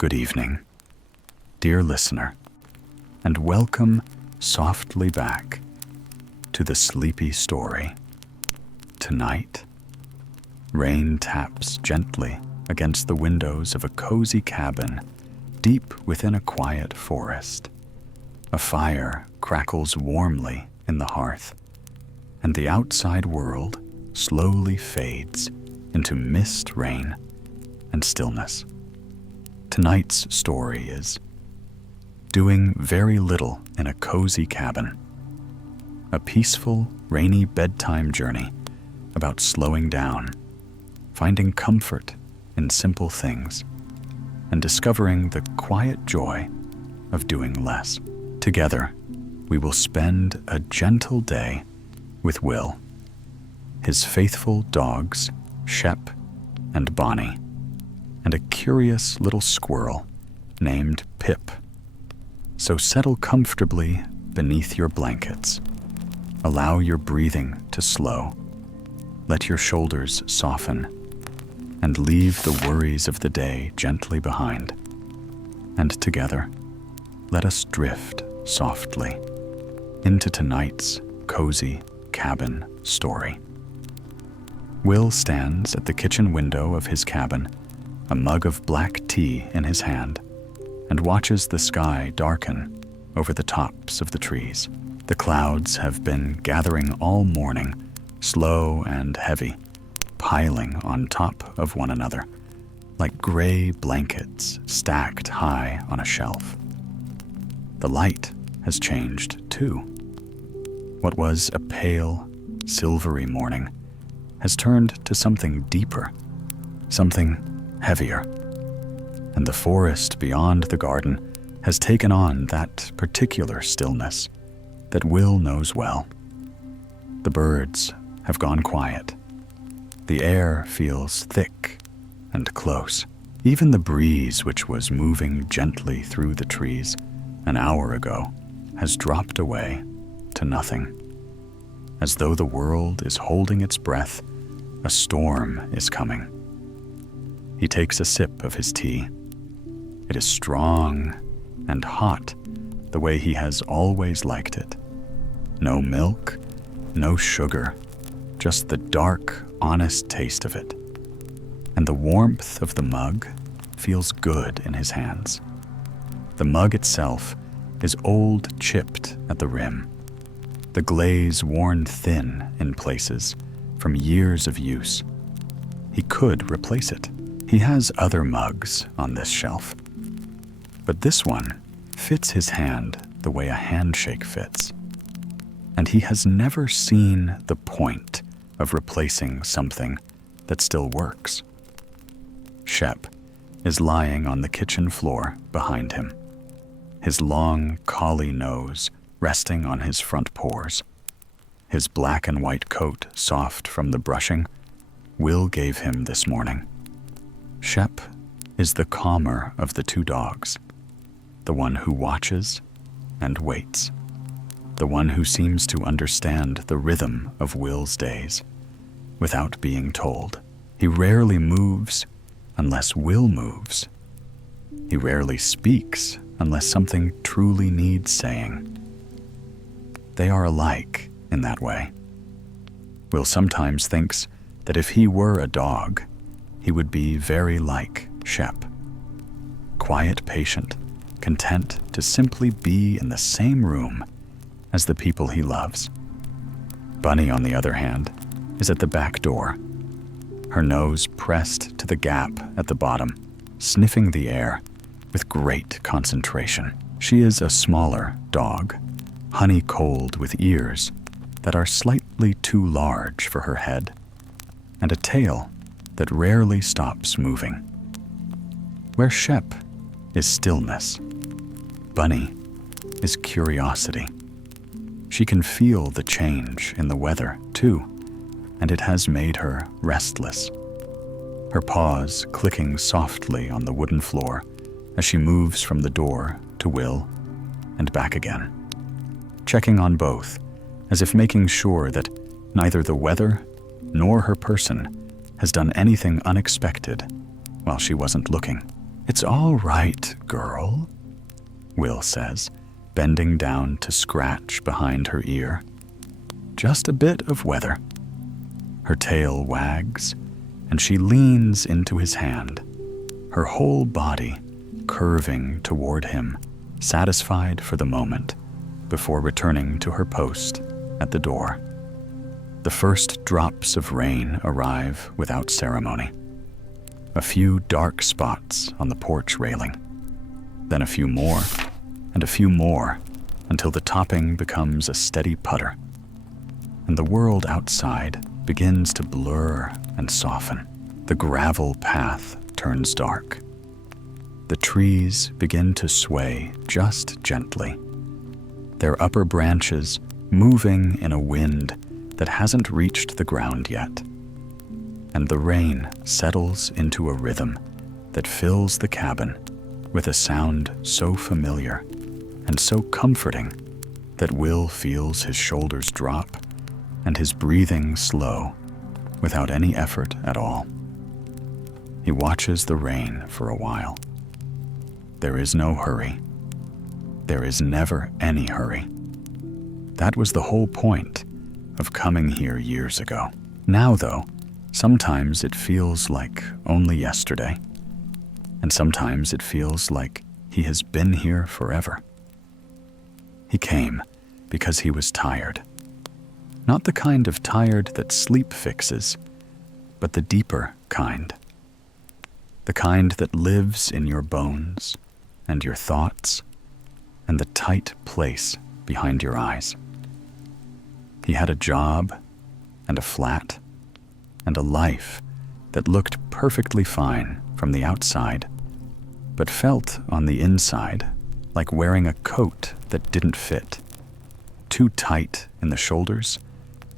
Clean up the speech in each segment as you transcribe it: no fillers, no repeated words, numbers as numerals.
Good evening, dear listener, and welcome softly back to the sleepy story. Tonight, rain taps gently against the windows of a cozy cabin deep within a quiet forest. A fire crackles warmly in the hearth, and the outside world slowly fades into mist, rain, and stillness. Tonight's story is Doing Very Little in a Cozy Cabin, a peaceful, rainy bedtime journey about slowing down, finding comfort in simple things, and discovering the quiet joy of doing less. Together, we will spend a gentle day with Will, his faithful dogs, Shep and Bonnie, and a curious little squirrel named Pip. So settle comfortably beneath your blankets. Allow your breathing to slow. Let your shoulders soften, and leave the worries of the day gently behind. And together, let us drift softly into tonight's cozy cabin story. Will stands at the kitchen window of his cabin, a mug of black tea in his hand, and watches the sky darken over the tops of the trees. The clouds have been gathering all morning, slow and heavy, piling on top of one another, like gray blankets stacked high on a shelf. The light has changed too. What was a pale, silvery morning has turned to something deeper, something heavier, and the forest beyond the garden has taken on that particular stillness that Will knows well. The birds have gone quiet. The air feels thick and close. Even the breeze, which was moving gently through the trees an hour ago, has dropped away to nothing. As though the world is holding its breath, a storm is coming. He takes a sip of his tea. It is strong and hot, the way he has always liked it. No milk, no sugar, just the dark, honest taste of it. And the warmth of the mug feels good in his hands. The mug itself is old, chipped at the rim, the glaze worn thin in places from years of use. He could replace it. He has other mugs on this shelf, but this one fits his hand the way a handshake fits. And he has never seen the point of replacing something that still works. Shep is lying on the kitchen floor behind him, his long collie nose resting on his front paws, his black and white coat soft from the brushing Will gave him this morning. Shep is the calmer of the two dogs, the one who watches and waits, the one who seems to understand the rhythm of Will's days without being told. He rarely moves unless Will moves. He rarely speaks unless something truly needs saying. They are alike in that way. Will sometimes thinks that if he were a dog, he would be very like Shep. Quiet, patient, content to simply be in the same room as the people he loves. Bunny, on the other hand, is at the back door, her nose pressed to the gap at the bottom, sniffing the air with great concentration. She is a smaller dog, honey-cold with ears that are slightly too large for her head, and a tail that rarely stops moving. Where Shep is stillness, Bunny is curiosity. She can feel the change in the weather, too, and it has made her restless. Her paws clicking softly on the wooden floor as she moves from the door to Will and back again, checking on both, as if making sure that neither the weather nor her person has done anything unexpected while she wasn't looking. "It's all right, girl," Will says, bending down to scratch behind her ear. "Just a bit of weather." Her tail wags, and she leans into his hand, her whole body curving toward him, satisfied for the moment, before returning to her post at the door. The first drops of rain arrive without ceremony. A few dark spots on the porch railing, then a few more, and a few more, until the topping becomes a steady putter, and the world outside begins to blur and soften. The gravel path turns dark. The trees begin to sway just gently, their upper branches moving in a wind that hasn't reached the ground yet. And the rain settles into a rhythm that fills the cabin with a sound so familiar and so comforting that Will feels his shoulders drop and his breathing slow without any effort at all. He watches the rain for a while. There is no hurry. There is never any hurry. That was the whole point of coming here years ago. Now, though, sometimes it feels like only yesterday, and sometimes it feels like he has been here forever. He came because he was tired. Not the kind of tired that sleep fixes, but the deeper kind. The kind that lives in your bones and your thoughts and the tight place behind your eyes. He had a job and a flat and a life that looked perfectly fine from the outside, but felt on the inside like wearing a coat that didn't fit. Too tight in the shoulders,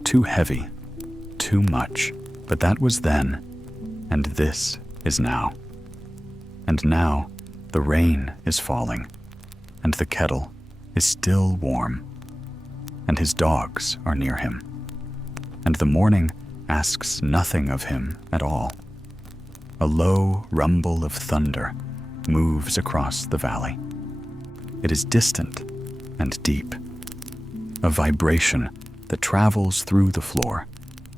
too heavy, too much. But that was then, and this is now. And now the rain is falling, and the kettle is still warm, and his dogs are near him, and the morning asks nothing of him at all. A low rumble of thunder moves across the valley. It is distant and deep, a vibration that travels through the floor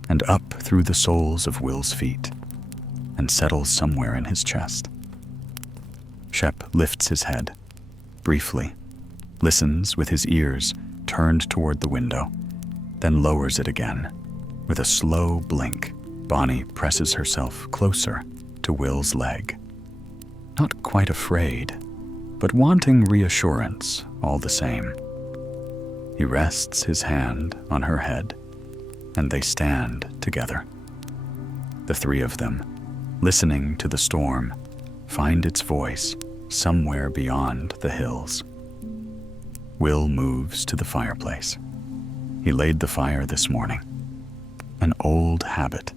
and up through the soles of Will's feet and settles somewhere in his chest. Shep lifts his head, briefly, listens with his ears turned toward the window, then lowers it again. With a slow blink, Bonnie presses herself closer to Will's leg. Not quite afraid, but wanting reassurance all the same. He rests his hand on her head, and they stand together. The three of them, listening to the storm, find its voice somewhere beyond the hills. Will moves to the fireplace. He laid the fire this morning. An old habit.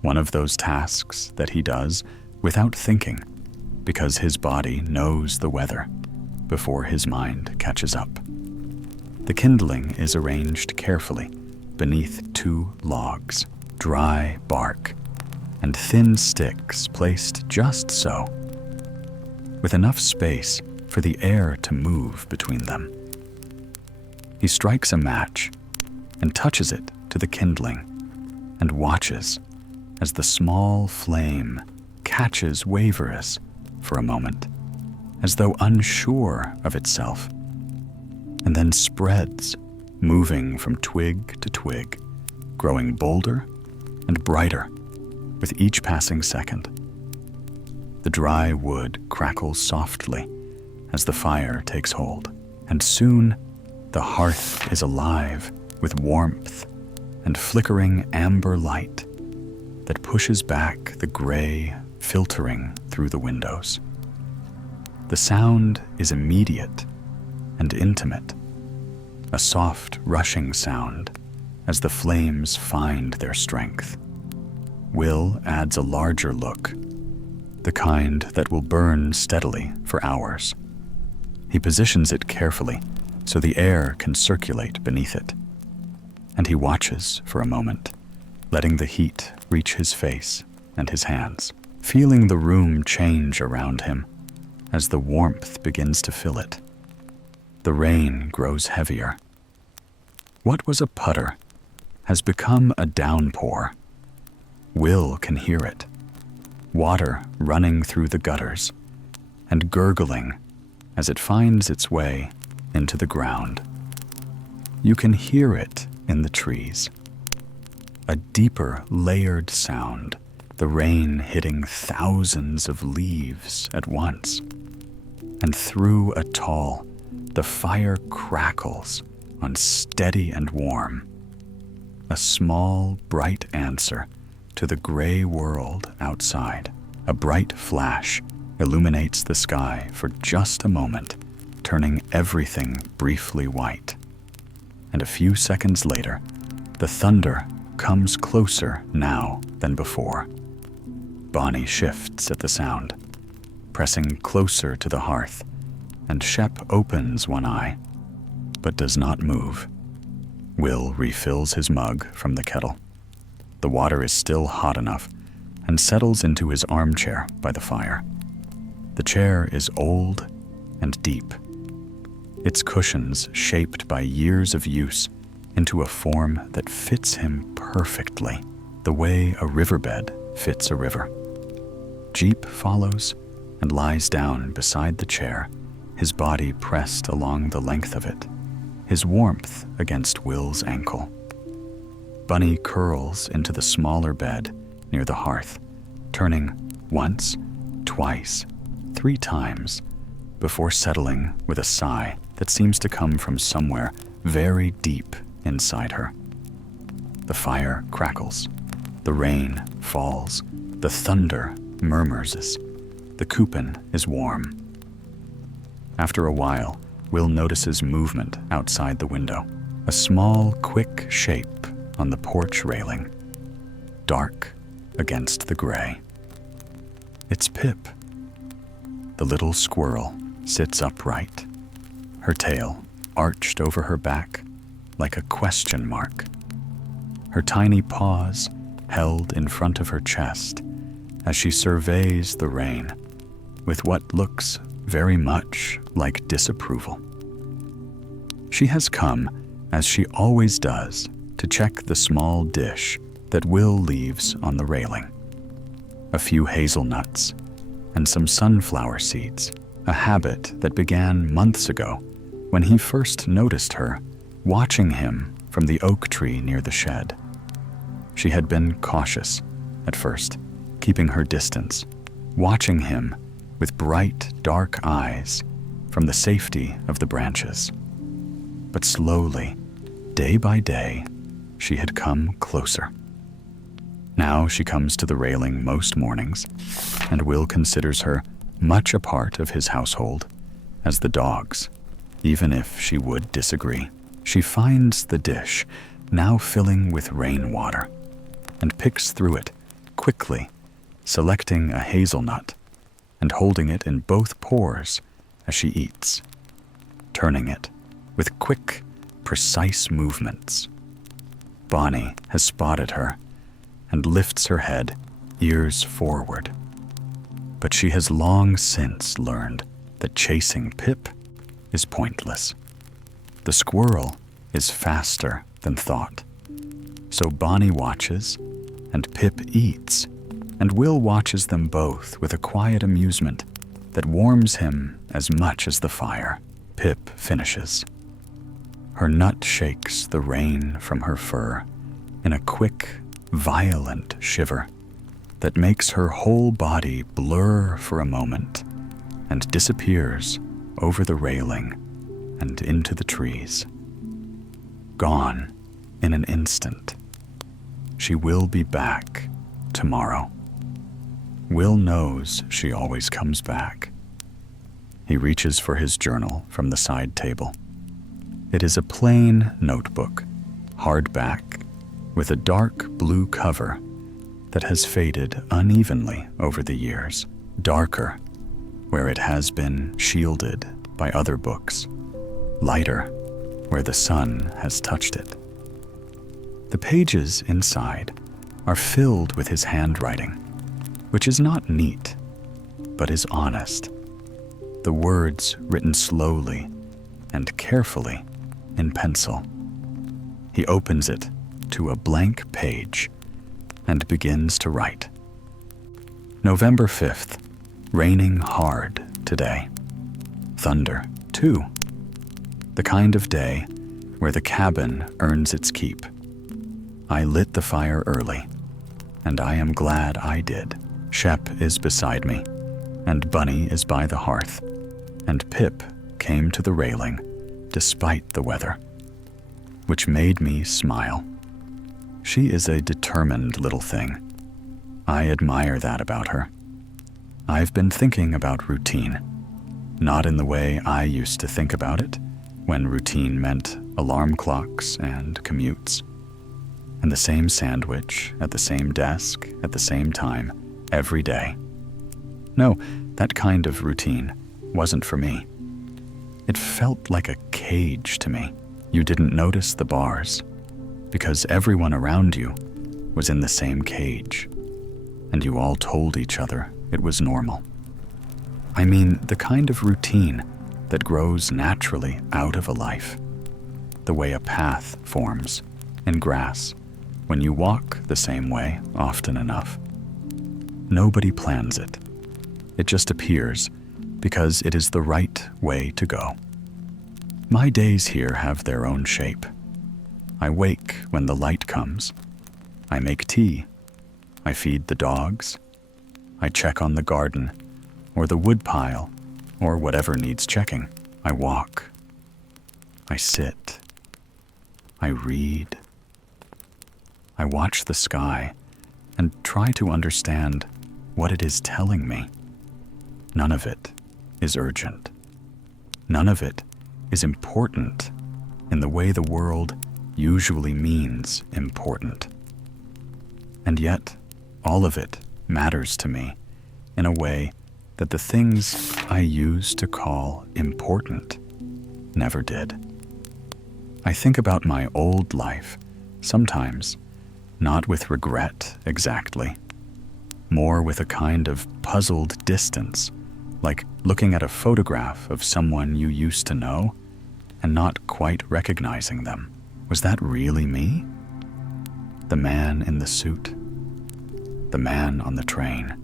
One of those tasks that he does without thinking, because his body knows the weather before his mind catches up. The kindling is arranged carefully beneath 2 logs, dry bark, and thin sticks placed just so, with enough space for the air to move between them. He strikes a match and touches it to the kindling and watches as the small flame catches Waverous for a moment, as though unsure of itself, and then spreads, moving from twig to twig, growing bolder and brighter with each passing second. The dry wood crackles softly as the fire takes hold, and soon the hearth is alive with warmth and flickering amber light that pushes back the gray filtering through the windows. The sound is immediate and intimate, a soft rushing sound as the flames find their strength. Will adds a larger look, the kind that will burn steadily for hours. He positions it carefully so the air can circulate beneath it, and he watches for a moment, letting the heat reach his face and his hands. feeling the room change around him as the warmth begins to fill it. The rain grows heavier. What was a puddle has become a downpour. Will can hear it, water running through the gutters and gurgling as it finds its way into the ground. You can hear it in the trees. A deeper, layered sound, the rain hitting thousands of leaves at once. And through a tall, the fire crackles, unsteady and warm. A small, bright answer to the gray world outside. A bright flash illuminates the sky for just a moment, turning everything briefly white. And a few seconds later, the thunder comes closer now than before. Bonnie shifts at the sound, pressing closer to the hearth, and Shep opens one eye, but does not move. Will refills his mug from the kettle. The water is still hot enough and settles into his armchair by the fire. The chair is old and deep, its cushions shaped by years of use into a form that fits him perfectly, the way a riverbed fits a river. Jeep follows and lies down beside the chair, his body pressed along the length of it, his warmth against Will's ankle. Bunny curls into the smaller bed near the hearth, turning once, twice, 3 times, before settling with a sigh that seems to come from somewhere very deep inside her. The fire crackles, the rain falls, the thunder murmurs. The coupon is warm. After a while, Will notices movement outside the window, a small, quick shape on the porch railing, dark against the gray. It's Pip. The little squirrel sits upright, her tail arched over her back like a question mark, her tiny paws held in front of her chest as she surveys the rain with what looks very much like disapproval. She has come, as she always does, to check the small dish that Will leaves on the railing. A few hazelnuts and some sunflower seeds, a habit that began months ago when he first noticed her watching him from the oak tree near the shed. She had been cautious at first, keeping her distance, watching him with bright, dark eyes from the safety of the branches. But slowly, day by day, she had come closer. Now she comes to the railing most mornings, and Will considers her much a part of his household, as the dogs, even if she would disagree. She finds the dish, now filling with rainwater, and picks through it quickly, selecting a hazelnut and holding it in both paws as she eats, turning it with quick, precise movements. Bonnie has spotted her and lifts her head, ears forward. But she has long since learned that chasing Pip is pointless. The squirrel is faster than thought. So Bonnie watches, and Pip eats, and Will watches them both with a quiet amusement that warms him as much as the fire. Pip finishes. Her nut shakes the rain from her fur in a quick, violent shiver that makes her whole body blur for a moment and disappears over the railing and into the trees. Gone in an instant. She will be back tomorrow. Will knows she always comes back. He reaches for his journal from the side table. It is a plain notebook, hardback, with a dark blue cover that has faded unevenly over the years, darker where it has been shielded by other books, lighter where the sun has touched it. The pages inside are filled with his handwriting, which is not neat, but is honest. The words written slowly and carefully in pencil. He opens it to a blank page and begins to write. November 5th, raining hard today. Thunder, too. The kind of day where the cabin earns its keep. I lit the fire early, and I am glad I did. Shep is beside me, and Bunny is by the hearth, and Pip came to the railing despite the weather, which made me smile. She is a determined little thing. I admire that about her. I've been thinking about routine, not in the way I used to think about it, when routine meant alarm clocks and commutes, and the same sandwich at the same desk at the same time every day. No, that kind of routine wasn't for me. It felt like a cage to me. You didn't notice the bars, because everyone around you was in the same cage, and you all told each other it was normal. I mean, the kind of routine that grows naturally out of a life, the way a path forms in grass when you walk the same way often enough. Nobody plans it. It just appears because it is the right way to go. My days here have their own shape. I wake when the light comes. I make tea. I feed the dogs. I check on the garden, or the woodpile, or whatever needs checking. I walk. I sit. I read. I watch the sky and try to understand what it is telling me. None of it is urgent. None of it is important in the way the world usually means important. And yet, all of it matters to me in a way that the things I used to call important never did. I think about my old life, sometimes, not with regret exactly, more with a kind of puzzled distance, like looking at a photograph of someone you used to know and not quite recognizing them. Was that really me? The man in the suit? The man on the train?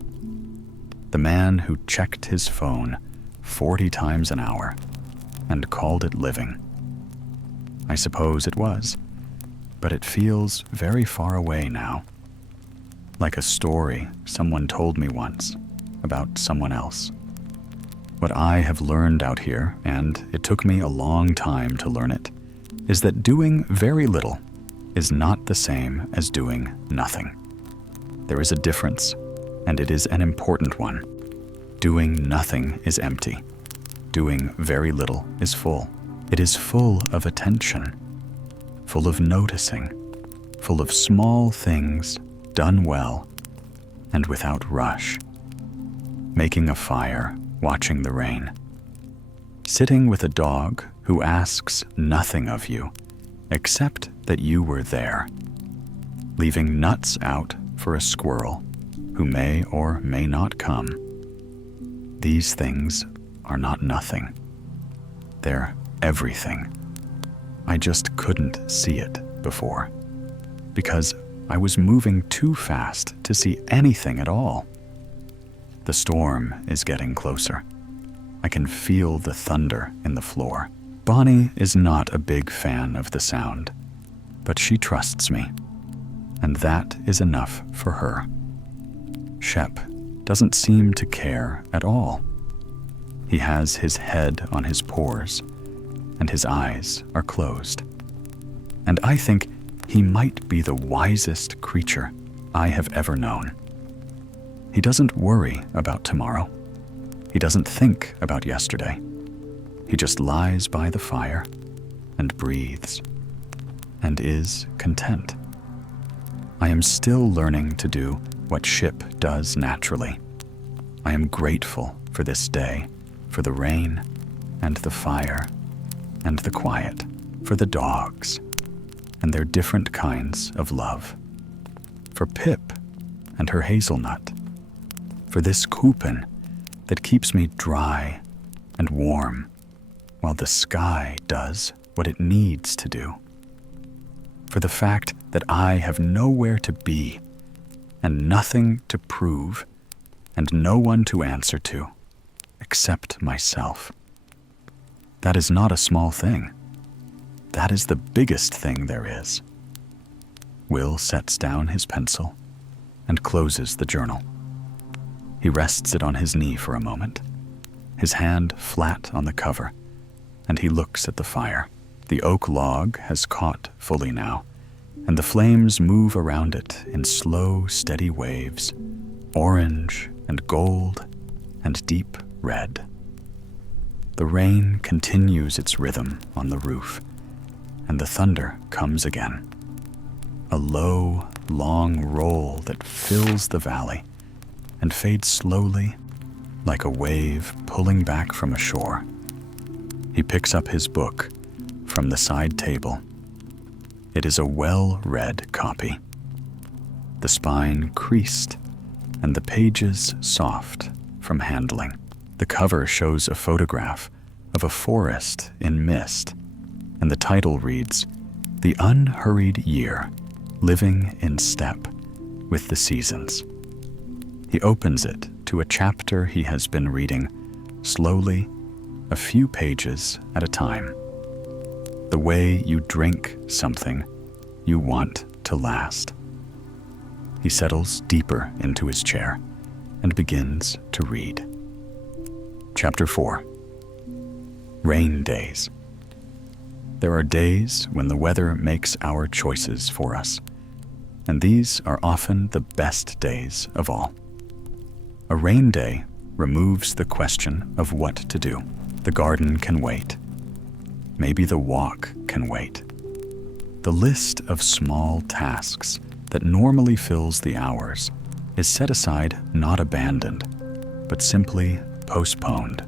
The man who checked his phone 40 times an hour and called it living? I suppose it was, but it feels very far away now, like a story someone told me once about someone else. What I have learned out here, and it took me a long time to learn it, is that doing very little is not the same as doing nothing. There is a difference, and it is an important one. Doing nothing is empty. Doing very little is full. It is full of attention, full of noticing, full of small things done well and without rush. Making a fire, watching the rain. Sitting with a dog who asks nothing of you except that you were there. Leaving nuts out for a squirrel who may or may not come. These things are not nothing. They're everything. I just couldn't see it before, because I was moving too fast to see anything at all. The storm is getting closer. I can feel the thunder in the floor. Bonnie is not a big fan of the sound, but she trusts me, and that is enough for her. Shep doesn't seem to care at all. He has his head on his paws, and his eyes are closed. And I think he might be the wisest creature I have ever known. He doesn't worry about tomorrow. He doesn't think about yesterday. He just lies by the fire and breathes and is content. I am still learning to do what Ship does naturally. I am grateful for this day, for the rain and the fire and the quiet, for the dogs and their different kinds of love, for Pip and her hazelnut, for this kupin that keeps me dry and warm while the sky does what it needs to do. For the fact that I have nowhere to be and nothing to prove and no one to answer to except myself. That is not a small thing. That is the biggest thing there is. Will sets down his pencil and closes the journal. He rests it on his knee for a moment, his hand flat on the cover, and he looks at the fire. The oak log has caught fully now, and the flames move around it in slow, steady waves, orange and gold and deep red. The rain continues its rhythm on the roof, and the thunder comes again. A low, long roll that fills the valley and fades slowly like a wave pulling back from a shore. He picks up his book from the side table. It is a well-read copy. The spine creased and the pages soft from handling. The cover shows a photograph of a forest in mist, and the title reads, "The Unhurried Year, Living in Step with the Seasons." He opens it to a chapter he has been reading, slowly, a few pages at a time. The way you drink something you want to last. He settles deeper into his chair and begins to read. Chapter 4. Rain Days. There are days when the weather makes our choices for us, and these are often the best days of all. A rain day removes the question of what to do. The garden can wait. Maybe the walk can wait. The list of small tasks that normally fills the hours is set aside, not abandoned, but simply postponed.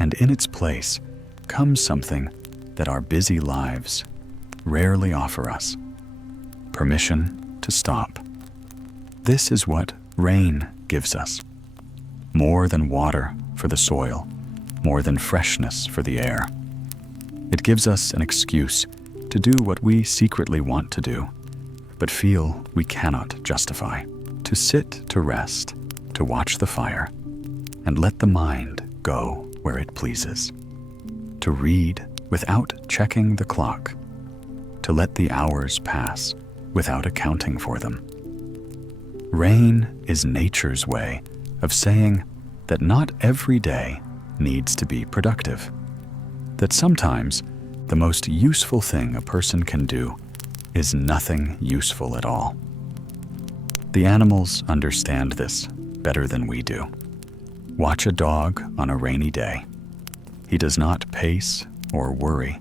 And in its place comes something that our busy lives rarely offer us: permission to stop. This is what rain gives us. More than water for the soil, more than freshness for the air. It gives us an excuse to do what we secretly want to do, but feel we cannot justify. To sit to rest, to watch the fire, and let the mind go where it pleases. To read without checking the clock. To let the hours pass without accounting for them. Rain is nature's way of saying that not every day needs to be productive. That sometimes the most useful thing a person can do is nothing useful at all. The animals understand this better than we do. Watch a dog on a rainy day. He does not pace or worry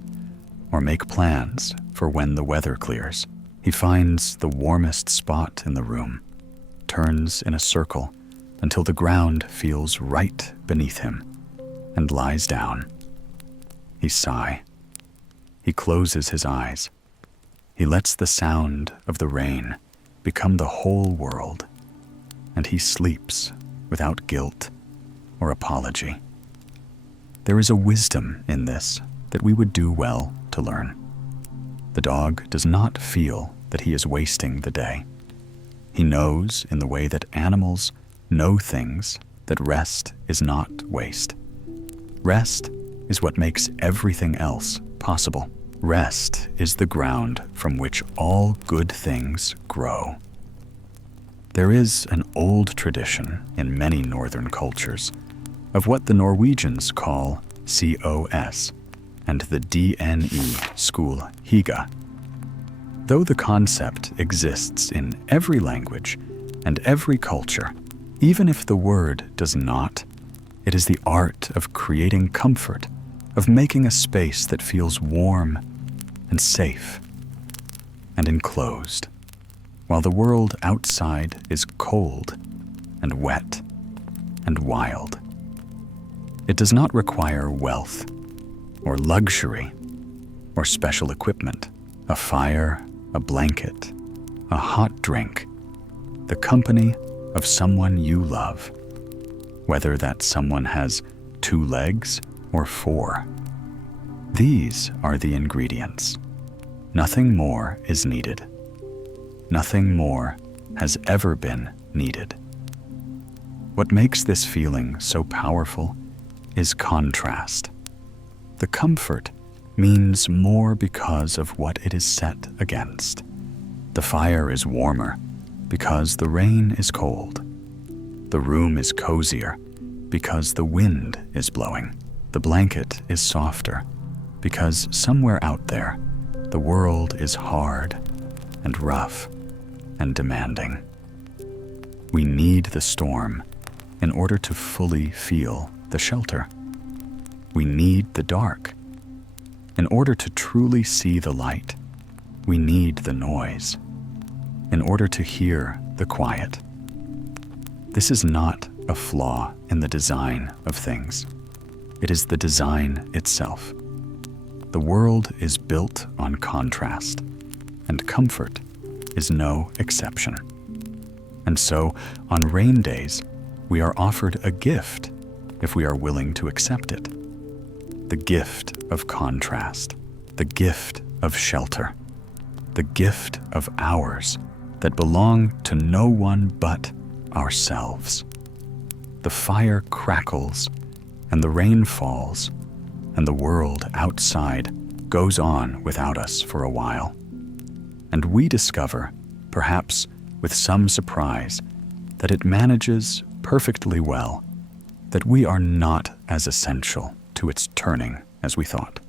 or make plans for when the weather clears. He finds the warmest spot in the room, turns in a circle until the ground feels right beneath him, and lies down. He sighs. He closes his eyes. He lets the sound of the rain become the whole world, and he sleeps without guilt or apology. There is a wisdom in this that we would do well to learn. The dog does not feel that he is wasting the day. He knows, in the way that animals know things, that rest is not waste. Rest is what makes everything else possible. Rest is the ground from which all good things grow. There is an old tradition in many northern cultures of what the Norwegians call COS and the DNE school Higa. Though the concept exists in every language and every culture, even if the word does not, it is the art of creating comfort, of making a space that feels warm and safe and enclosed, while the world outside is cold and wet and wild. It does not require wealth or luxury or special equipment, a fire, a blanket, a hot drink, the company of someone you love, whether that someone has 2 legs or 4. These are the ingredients. Nothing more is needed. Nothing more has ever been needed. What makes this feeling so powerful is contrast. The comfort means more because of what it is set against. The fire is warmer because the rain is cold. The room is cozier because the wind is blowing. The blanket is softer because somewhere out there, the world is hard and rough and demanding. We need the storm in order to fully feel the shelter. We need the dark. In order to truly see the light, we need the noise. In order to hear the quiet. This is not a flaw in the design of things. It is the design itself. The world is built on contrast, and comfort is no exception. And so, on rain days, we are offered a gift if we are willing to accept it. The gift of contrast, the gift of shelter, the gift of hours that belong to no one but ourselves. The fire crackles, and the rain falls, and the world outside goes on without us for a while. And we discover, perhaps with some surprise, that it manages perfectly well, that we are not as essential to its turning as we thought.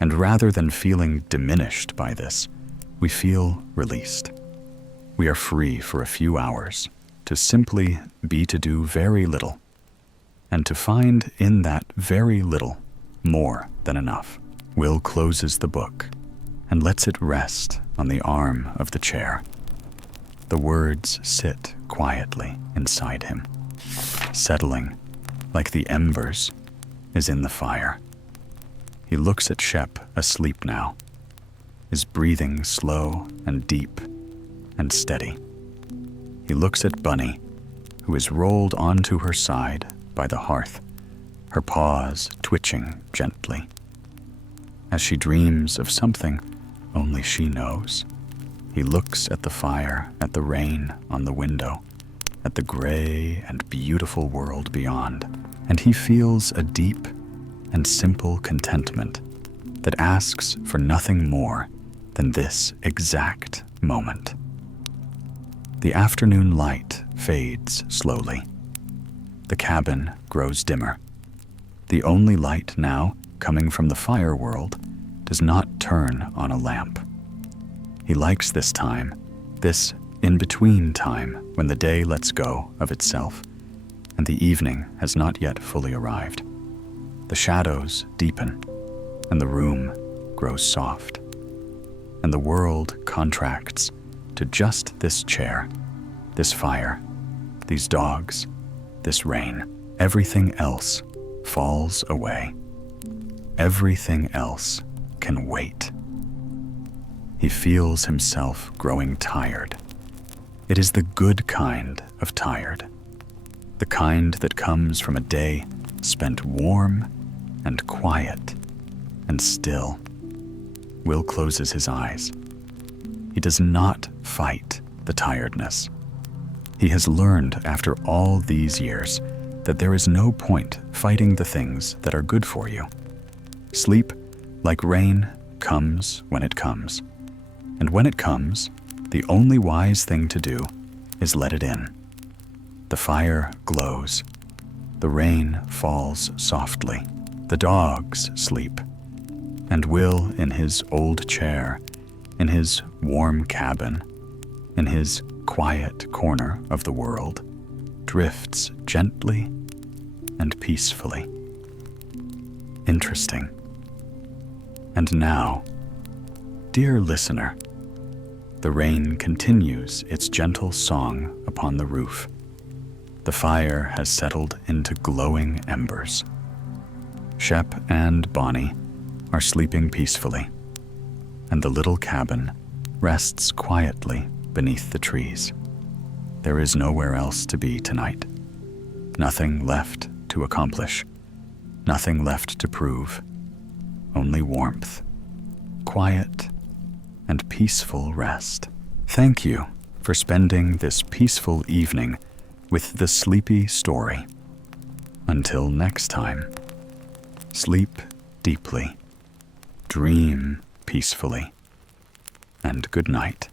And rather than feeling diminished by this, we feel released. We are free for a few hours to simply be to do very little, and to find in that very little more than enough. Will closes the book and lets it rest on the arm of the chair. The words sit quietly inside him, settling like the embers is in the fire. He looks at Shep asleep now, his breathing slow and deep and steady. He looks at Bunny, who is rolled onto her side by the hearth, her paws twitching gently. As she dreams of something only she knows, he looks at the fire, at the rain on the window, at the gray and beautiful world beyond, and he feels a deep and simple contentment that asks for nothing more than this exact moment. The afternoon light fades slowly. The cabin grows dimmer. The only light now coming from the fire world does not turn on a lamp. He likes this time, this in-between time when the day lets go of itself and the evening has not yet fully arrived. The shadows deepen and the room grows soft, and the world contracts to just this chair, this fire, these dogs, this rain. Everything else falls away. Everything else can wait. He feels himself growing tired. It is the good kind of tired, the kind that comes from a day spent warm and quiet and still. Will closes his eyes. He does not fight the tiredness. He has learned after all these years that there is no point fighting the things that are good for you. Sleep, like rain, comes when it comes. And when it comes, the only wise thing to do is let it in. The fire glows. The rain falls softly. The dogs sleep. And Will, in his old chair, in his warm cabin, in his quiet corner of the world, drifts gently and peacefully. Interesting. And now, dear listener, the rain continues its gentle song upon the roof. The fire has settled into glowing embers. Shep and Bonnie are sleeping peacefully, and the little cabin rests quietly beneath the trees. There is nowhere else to be tonight. Nothing left to accomplish. Nothing left to prove. Only warmth, quiet, and peaceful rest. Thank you for spending this peaceful evening with the Sleepy Story. Until next time, sleep deeply, dream peacefully, and good night.